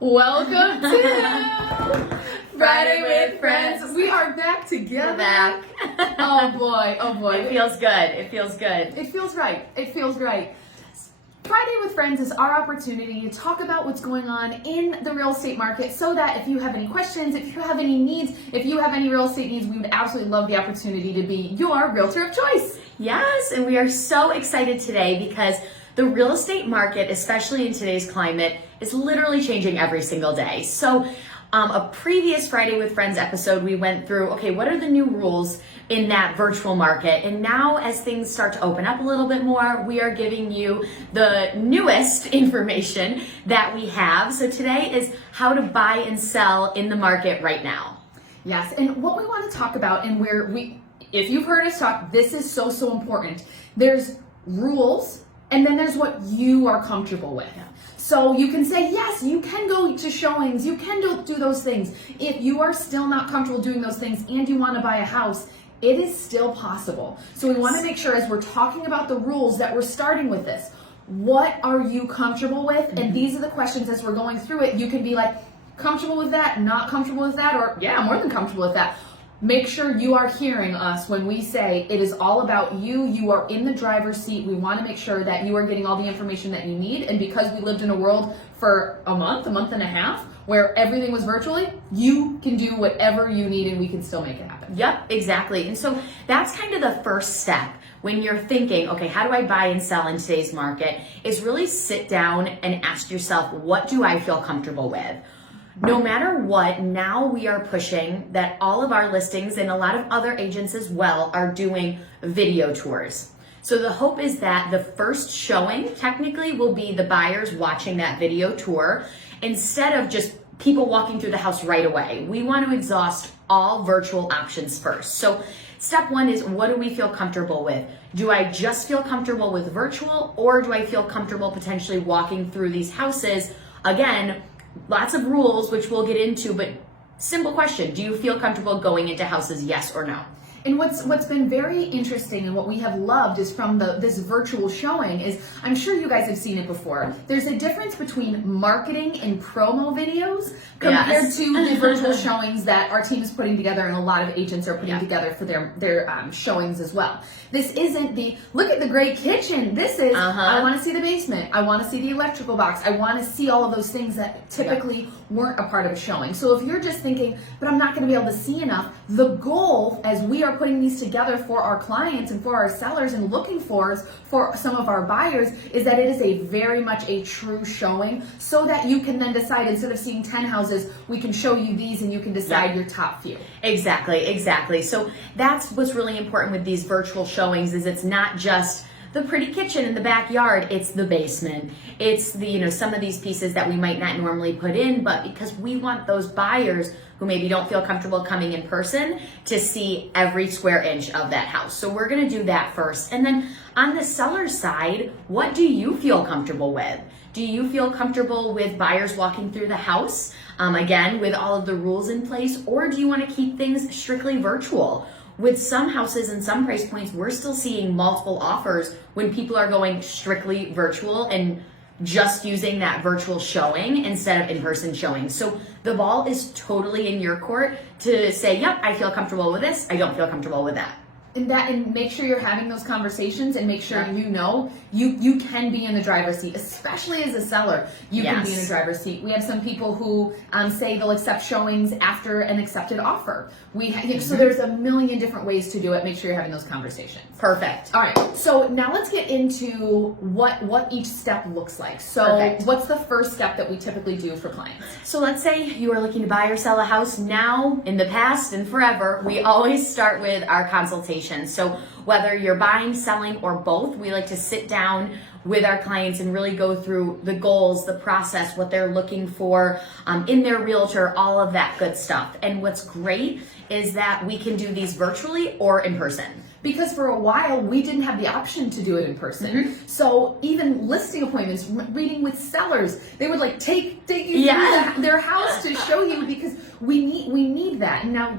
Welcome to Friday with Friends. We are back together. We're back. Oh boy, oh boy. It feels good. It feels good. It feels right. It feels right. Friday with Friends is our opportunity to talk about what's going on in the real estate market so that if you have any questions, if you have any needs, if you have any real estate needs, we would absolutely love the opportunity to be your realtor of choice. Yes, and we are so excited today because the real estate market, especially in today's climate, is literally changing every single day. So a previous Friday with Friends episode, we went through, okay, what are the new rules in that virtual market? And now as things start to open up a little bit more, we are giving you the newest information that we have. So today is how to buy and sell in the market right now. Yes, and what we want to talk about and if you've heard us talk, this is so important. There's rules and then there's what you are comfortable with. Yeah. So you can say, yes, you can go to showings, you can do those things. If you are still not comfortable doing those things and you want to buy a house, it is still possible. So we want to make sure as we're talking about the rules that we're starting with this. What are you comfortable with? And these are the questions as we're going through it. You can be like, comfortable with that, not comfortable with that, or yeah, more than comfortable with that. Make sure you are hearing us when we say it is all about you. You are in the driver's seat. We want to make sure that you are getting all the information that you need. And because we lived in a world for a month and a half, where everything was virtually, you can do whatever you need and we can still make it happen. Yep, exactly. And so that's kind of the first step when you're thinking, okay, how do I buy and sell in today's market? Is really sit down and ask yourself, what do I feel comfortable with? No matter what, now we are pushing that all of our listings and a lot of other agents as well are doing video tours. So the hope is that the first showing technically will be the buyers watching that video tour instead of just people walking through the house right away. We want to exhaust all virtual options first. So step one is, what do we feel comfortable with? Do I just feel comfortable with virtual, or do I feel comfortable potentially walking through these houses? Again, lots of rules, which we'll get into, but simple question. Do you feel comfortable going into houses, yes or no? And what's been very interesting and what we have loved is from this virtual showing is, I'm sure you guys have seen it before. There's a difference between marketing and promo videos compared to the virtual showings that our team is putting together and a lot of agents are putting together for their showings as well. This isn't the, look at the great kitchen. This is, I want to see the basement. I want to see the electrical box. I want to see all of those things that typically weren't a part of a showing. So if you're just thinking, but I'm not going to be able to see enough, the goal as we are putting these together for our clients and for our sellers and looking for some of our buyers is that it is a very much a true showing so that you can then decide, instead of seeing 10 houses, we can show you these and you can decide your top few. Exactly. So that's what's really important with these virtual showings is it's not just the pretty kitchen in the backyard, it's the basement. It's the, some of these pieces that we might not normally put in, but because we want those buyers who maybe don't feel comfortable coming in person to see every square inch of that house. So we're gonna do that first. And then on the seller's side, what do you feel comfortable with? Do you feel comfortable with buyers walking through the house, again, with all of the rules in place, or do you wanna keep things strictly virtual? With some houses and some price points, we're still seeing multiple offers when people are going strictly virtual and just using that virtual showing instead of in-person showing. So the ball is totally in your court to say, yep, I feel comfortable with this, I don't feel comfortable with that. And make sure you're having those conversations and make sure you can be in the driver's seat, especially as a seller. You can be in the driver's seat. We have some people who say they'll accept showings after an accepted offer. So there's a million different ways to do it. Make sure you're having those conversations. Perfect. All right. So now let's get into what each step looks like. So what's the first step that we typically do for clients? So let's say you are looking to buy or sell a house now, in the past, and forever. We always start with our consultations. So whether you're buying, selling, or both, we like to sit down with our clients and really go through the goals, the process, what they're looking for in their realtor, all of that good stuff. And what's great is that we can do these virtually or in person. Because for a while, we didn't have the option to do it in person. So even listing appointments, reading with sellers, they would like take you through their house to show you, because we need that. And now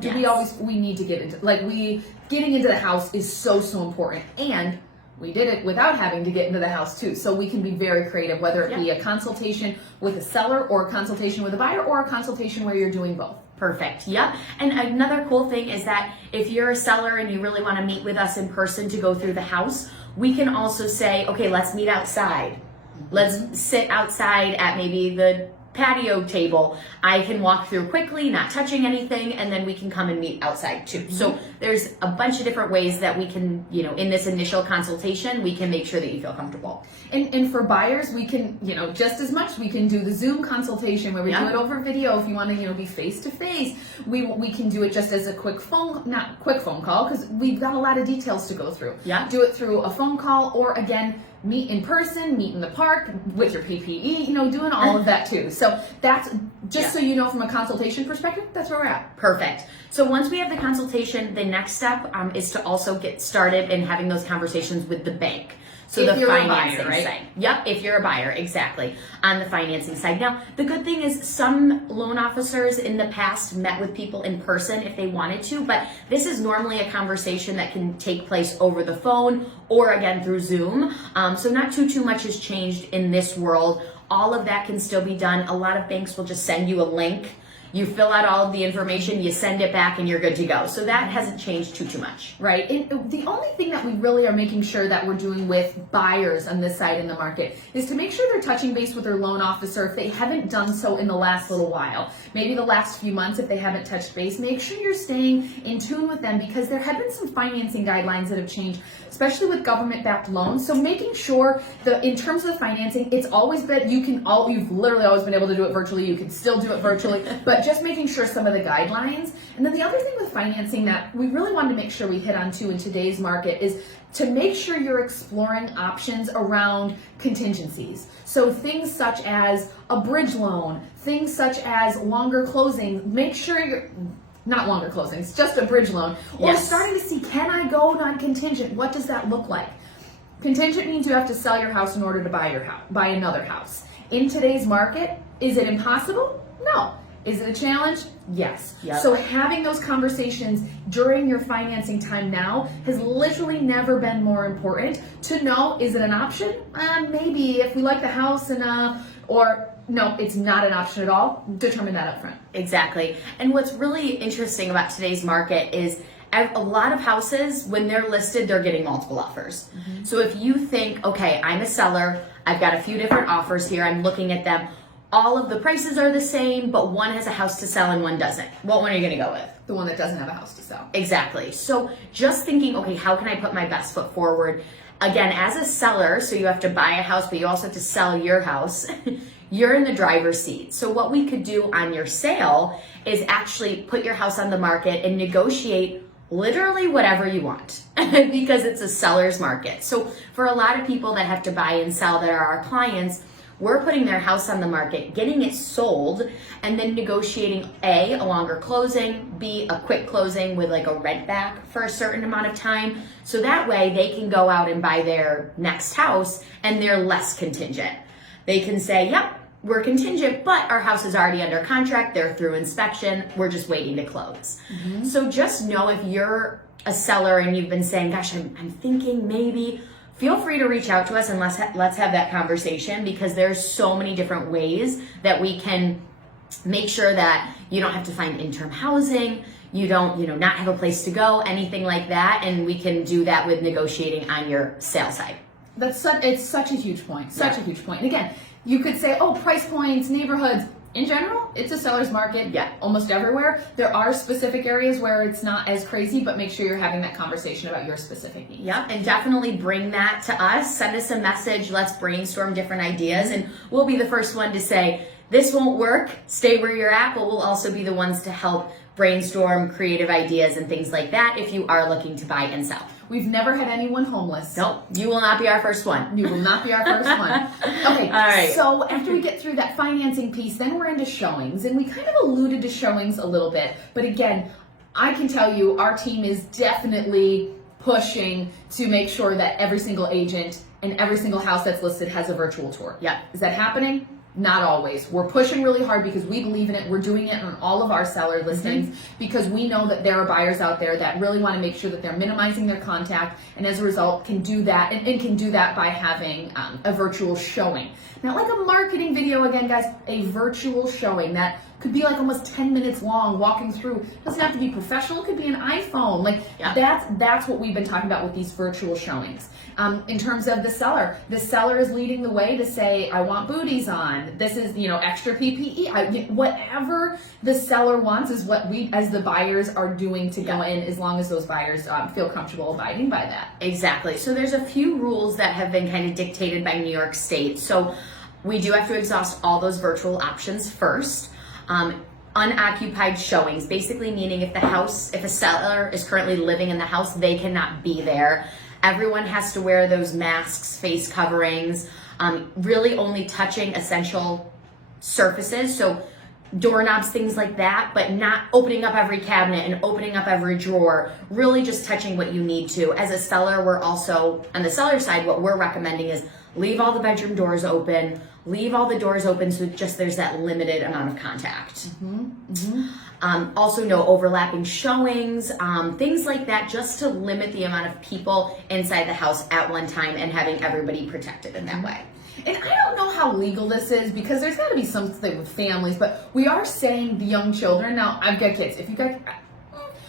we need to get into, getting into the house is so important. And we did it without having to get into the house too. So we can be very creative, whether it be a consultation with a seller or a consultation with a buyer or a consultation where you're doing both. Perfect. Yep. And another cool thing is that if you're a seller and you really want to meet with us in person to go through the house, we can also say, okay, let's meet outside. Let's sit outside at maybe the patio table. I can walk through quickly, not touching anything, and then we can come and meet outside too. So there's a bunch of different ways that we can, in this initial consultation, we can make sure that you feel comfortable. And for buyers, we can, just as much, we can do the Zoom consultation where we do it over video if you want to, be face to face. We can do it just as a not quick phone call, because we've got a lot of details to go through. Yeah. Do it through a phone call, or again, meet in person, meet in the park with your PPE, doing all of that too. So that's just so you know, from a consultation perspective, that's where we're at. Perfect. So once we have the consultation, the next step is to also get started in having those conversations with the bank. So if the you're financing a buyer, right? side. Yep, if you're a buyer, exactly. On the financing side. Now, the good thing is some loan officers in the past met with people in person if they wanted to, but this is normally a conversation that can take place over the phone or again through Zoom. So not too much has changed in this world. All of that can still be done. A lot of banks will just send you a link. You fill out all of the information, you send it back, and you're good to go. So that hasn't changed too much. Right. And the only thing that we really are making sure that we're doing with buyers on this side in the market is to make sure they're touching base with their loan officer if they haven't done so in the last little while. Maybe the last few months if they haven't touched base. Make sure you're staying in tune with them, because there have been some financing guidelines that have changed, especially with government-backed loans. So making sure that in terms of the financing, it's always been, you've literally always been able to do it virtually. You can still do it virtually, but just making sure some of the guidelines. And then the other thing with financing that we really wanted to make sure we hit on too in today's market is to make sure you're exploring options around contingencies. So things such as a bridge loan, things such as longer closing, make sure you're not longer closings, just a bridge loan. Or starting to see, can I go non-contingent? What does that look like? Contingent means you have to sell your house in order to buy another house. In today's market, is it impossible? No. Is it a challenge? Yes. Yep. So having those conversations during your financing time now has literally never been more important to know, is it an option? Maybe if we like the house or no, it's not an option at all. Determine that up front. Exactly. And what's really interesting about today's market is a lot of houses, when they're listed, they're getting multiple offers. So if you think, okay, I'm a seller, I've got a few different offers here, I'm looking at them, all of the prices are the same, but one has a house to sell and one doesn't. What one are you going to go with? The one that doesn't have a house to sell. Exactly. So just thinking, okay, how can I put my best foot forward? Again, as a seller, so you have to buy a house, but you also have to sell your house. You're in the driver's seat. So what we could do on your sale is actually put your house on the market and negotiate literally whatever you want because it's a seller's market. So for a lot of people that have to buy and sell that are our clients, we're putting their house on the market, getting it sold, and then negotiating A, a longer closing, B, a quick closing with like a rent back for a certain amount of time. So that way they can go out and buy their next house and they're less contingent. They can say, yep, we're contingent, but our house is already under contract. They're through inspection. We're just waiting to close. So just know, if you're a seller and you've been saying, gosh, I'm thinking maybe, feel free to reach out to us and let's have that conversation, because there's so many different ways that we can make sure that you don't have to find interim housing, you don't, not have a place to go, anything like that, and we can do that with negotiating on your sale side. It's such a huge point, a huge point. And again, you could say, oh, price points, neighborhoods. In general, it's a seller's market almost everywhere. There are specific areas where it's not as crazy, but make sure you're having that conversation about your specific needs. Yep, and definitely bring that to us. Send us a message. Let's brainstorm different ideas, and we'll be the first one to say, this won't work, stay where you're at, but we'll also be the ones to help brainstorm creative ideas and things like that if you are looking to buy and sell. We've never had anyone homeless. Nope, you will not be our first one. You will not be our first one. Okay, all right. So after we get through that financing piece, then we're into showings, and we kind of alluded to showings a little bit, but again, I can tell you our team is definitely pushing to make sure that every single agent and every single house that's listed has a virtual tour. Yeah. Is that happening? Not always. We're pushing really hard because we believe in it. We're doing it on all of our seller listings because we know that there are buyers out there that really want to make sure that they're minimizing their contact, and as a result can do that and can do that by having a virtual showing. Now, like a marketing video, again, guys, a virtual showing that could be like almost 10 minutes long, walking through. It doesn't have to be professional. It could be an iPhone. Like that's what we've been talking about with these virtual showings. In terms of the seller is leading the way to say, I want booties on. This is, extra PPE. Whatever the seller wants is what we, as the buyers, are doing to go in, as long as those buyers feel comfortable abiding by that. Exactly. So there's a few rules that have been kind of dictated by New York State. So we do have to exhaust all those virtual options first. Unoccupied showings, basically meaning if a seller is currently living in the house, they cannot be there. Everyone has to wear those masks, face coverings, really only touching essential surfaces. So doorknobs, things like that, but not opening up every cabinet and opening up every drawer, really just touching what you need to. As a seller, we're also, on the seller side, what we're recommending is leave all the bedroom doors open, leave all the doors open so just there's that limited amount of contact. Also no overlapping showings, things like that, just to limit the amount of people inside the house at one time and having everybody protected in that way. And I don't know how legal this is because there's got to be something with families, but we are saying the young children. Now, I've got kids. If you got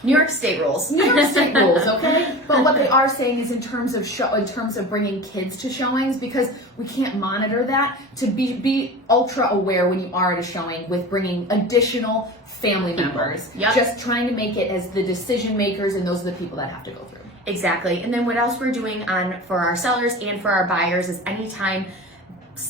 New York State rules. New York State rules, okay? But what they are saying is in terms of bringing kids to showings, because we can't monitor that, to be ultra aware when you are at a showing with bringing additional family members. Just trying to make it as the decision makers, and those are the people that have to go through. Exactly. And then what else we're doing for our sellers and for our buyers is anytime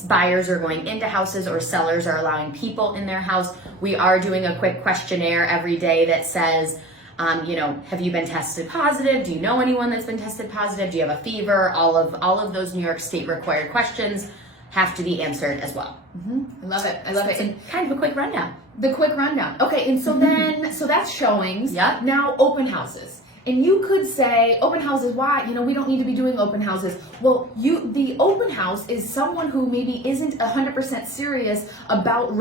buyers are going into houses or sellers are allowing people in their house, we are doing a quick questionnaire every day that says, have you been tested positive? Do you know anyone that's been tested positive? Do you have a fever? All of those New York State required questions have to be answered as well. I love it. I love it. And kind of a quick rundown. The quick rundown. Okay, and so that's showings. Yep. Now open houses. And you could say, open houses, why? We don't need to be doing open houses. Well, the open house is someone who maybe isn't 100% serious about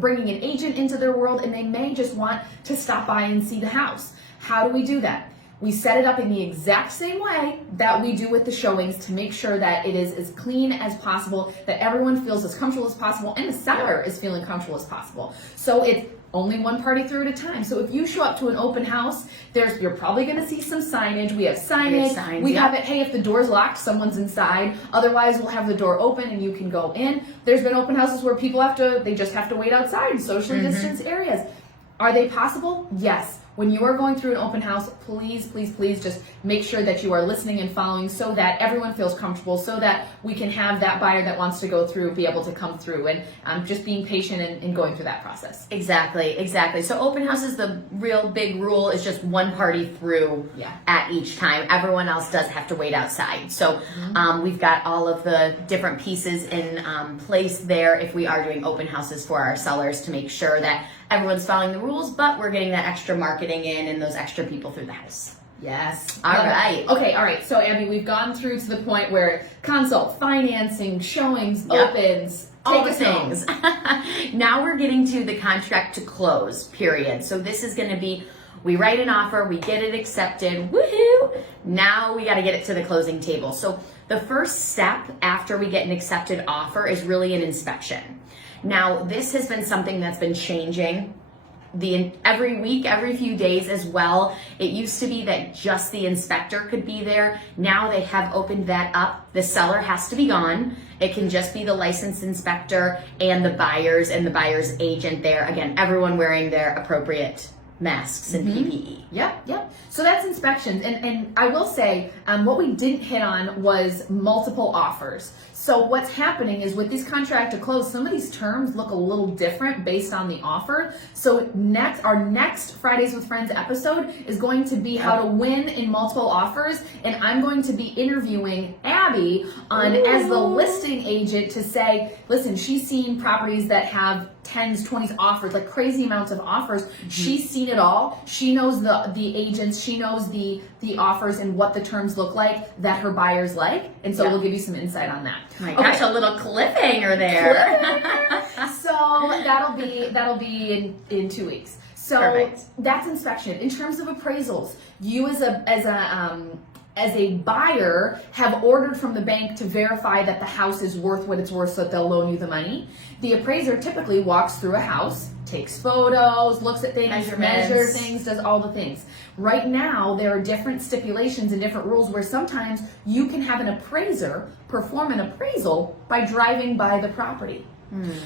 bringing an agent into their world, and they may just want to stop by and see the house. How do we do that? We set it up in the exact same way that we do with the showings to make sure that it is as clean as possible, that everyone feels as comfortable as possible, and the seller is feeling comfortable as possible. So it's only one party through at a time. So if you show up to an open house, you're probably going to see some signage. We have signage. We have it. Hey, if the door's locked, someone's inside. Otherwise, we'll have the door open and you can go in. There's been open houses where people they just have to wait outside in socially distanced areas. Are they possible? Yes. When you are going through an open house, please, please, please just make sure that you are listening and following so that everyone feels comfortable, so that we can have that buyer that wants to go through be able to come through, and just being patient and going through that process. Exactly. So open houses, the real big rule is just one party through at each time. Everyone else does have to wait outside. So we've got all of the different pieces in place there if we are doing open houses for our sellers to make sure that everyone's following the rules, but we're getting that extra marketing in and those extra people through the house. Yes. All right. Okay, all right. So, Abby, we've gone through to the point where consult, financing, showings, opens, all the things. Now we're getting to the contract to close, period. So this is going to be, we write an offer, we get it accepted, woohoo! Now we got to get it to the closing table. So the first step after we get an accepted offer is really an inspection. Now, this has been something that's been changing every week, every few days as well. It used to be that just the inspector could be there. Now they have opened that up. The seller has to be gone. It can just be the licensed inspector and the buyers and the buyer's agent there. Again, everyone wearing their appropriate masks and PPE. Yep. So that's inspections. And I will say, what we didn't hit on was multiple offers. So what's happening is with these contract to close, some of these terms look a little different based on the offer. So our next Fridays with Friends episode is going to be how to win in multiple offers. And I'm going to be interviewing Abby as the listing agent to say, listen, she's seen properties that have 10s, 20s offers, like crazy amounts of offers. She's seen it all. She knows the agents. She knows the the offers and what the terms look like that her buyers like. And so we'll give you some insight on that. Oh my gosh, a little cliffhanger there. So that'll be in 2 weeks. So Perfect. That's inspection. In terms of appraisals, you as a buyer have ordered from the bank to verify that the house is worth what it's worth so that they'll loan you the money. The appraiser typically walks through a house, takes photos, looks at things, measures things, does all the things. Right now, there are different stipulations and different rules where sometimes you can have an appraiser perform an appraisal by driving by the property.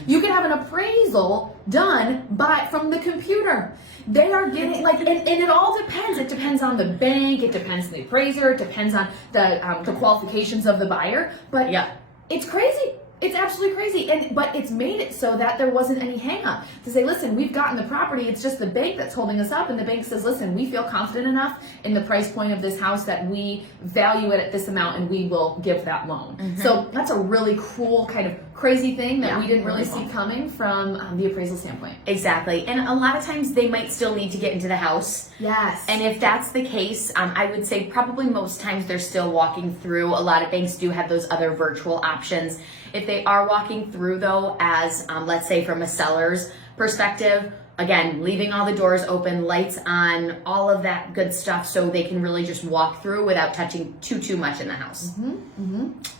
You can have an appraisal done from the computer. They are getting and it all depends. It depends on the bank. It depends on the appraiser. It depends on the qualifications of the buyer. But it's crazy. It's absolutely crazy. But it's made it so that there wasn't any hang up to say, listen, we've gotten the property. It's just the bank that's holding us up. And the bank says, listen, we feel confident enough in the price point of this house that we value it at this amount and we will give that loan. So that's a really cool kind of crazy thing that we didn't really see coming from the appraisal standpoint. Exactly. And a lot of times they might still need to get into the house. Yes. And if that's the case, I would say probably most times they're still walking through. A lot of banks do have those other virtual options. If they are walking through though, as let's say from a seller's perspective, again, leaving all the doors open, lights on, all of that good stuff so they can really just walk through without touching too much in the house.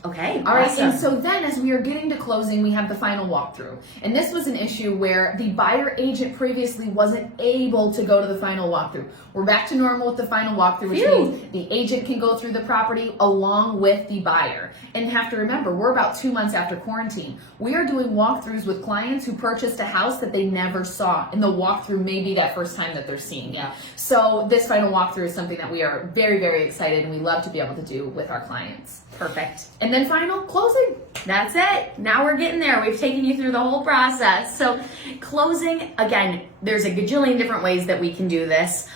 Okay. All right. And so then as we are getting to closing, we have the final walkthrough. And this was an issue where the buyer agent previously wasn't able to go to the final walkthrough. We're back to normal with the final walkthrough, which means the agent can go through the property along with the buyer. And have to remember, we're about 2 months after quarantine. We are doing walkthroughs with clients who purchased a house that they never saw. And the walkthrough may be that first time that they're seeing it. So this final walkthrough is something that we are very, very excited and we love to be able to do with our clients. Perfect. And then final closing. That's it. Now we're getting there. We've taken you through the whole process. So closing, again, there's a gajillion different ways that we can do this.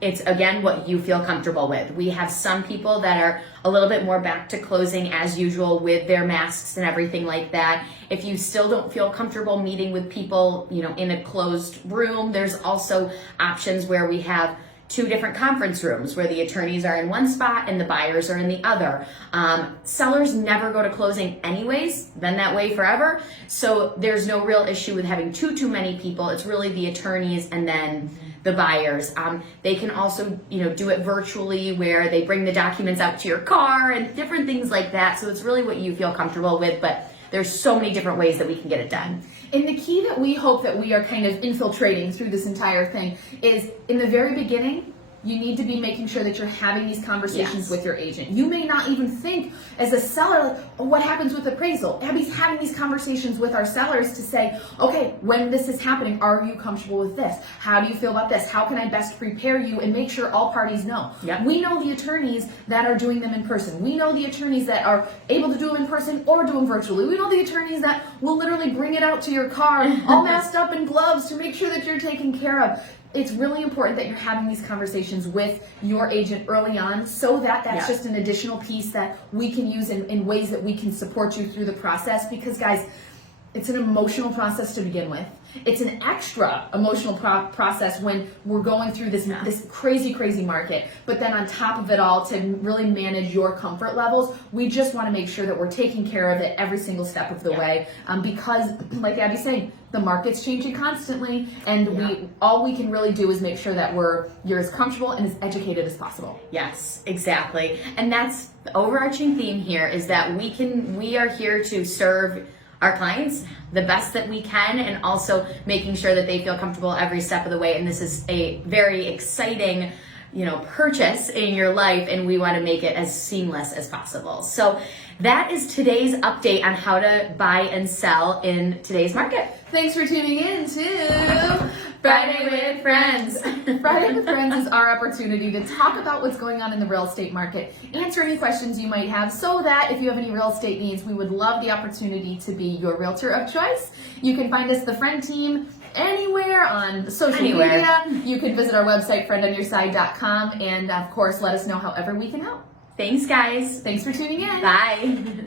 It's again what you feel comfortable with. We have some people that are a little bit more back to closing as usual with their masks and everything like that. If you still don't feel comfortable meeting with people, in a closed room, there's also options where we have 2 different conference rooms where the attorneys are in one spot and the buyers are in the other. Sellers never go to closing anyways, been that way forever. So there's no real issue with having too many people. It's really the attorneys and then the buyers. They can also, do it virtually where they bring the documents out to your car and different things like that. So it's really what you feel comfortable with, but there's so many different ways that we can get it done. And the key that we hope that we are kind of infiltrating through this entire thing is in the very beginning, you need to be making sure that you're having these conversations with your agent. You may not even think as a seller, what happens with appraisal? Abby's having these conversations with our sellers to say, okay, when this is happening, are you comfortable with this? How do you feel about this? How can I best prepare you and make sure all parties know? We know the attorneys that are doing them in person. We know the attorneys that are able to do them in person or do them virtually. We know the attorneys that will literally bring it out to your car all masked up in gloves to make sure that you're taken care of. It's really important that you're having these conversations with your agent early on so that that's just an additional piece that we can use in ways that we can support you through the process because, guys, it's an emotional process to begin with. It's an extra emotional process when we're going through this crazy market. But then on top of it all, to really manage your comfort levels, we just want to make sure that we're taking care of it every single step of the way. Because, like Abby's saying, the market's changing constantly, and all we can really do is make sure that you're as comfortable and as educated as possible. Yes, exactly. And that's the overarching theme here is that we are here to serve our clients the best that we can and also making sure that they feel comfortable every step of the way. And this is a very exciting purchase in your life, and we want to make it as seamless as possible. So that is today's update on how to buy and sell in today's market. Thanks for tuning in to Friday with Friends. Friday with Friends is our opportunity to talk about what's going on in the real estate market, answer any questions you might have, so that if you have any real estate needs, we would love the opportunity to be your realtor of choice. You can find us, the Friend Team, anywhere on social media. You can visit our website, friendonyourside.com, and of course, let us know however we can help. Thanks, guys. Thanks for tuning in. Bye.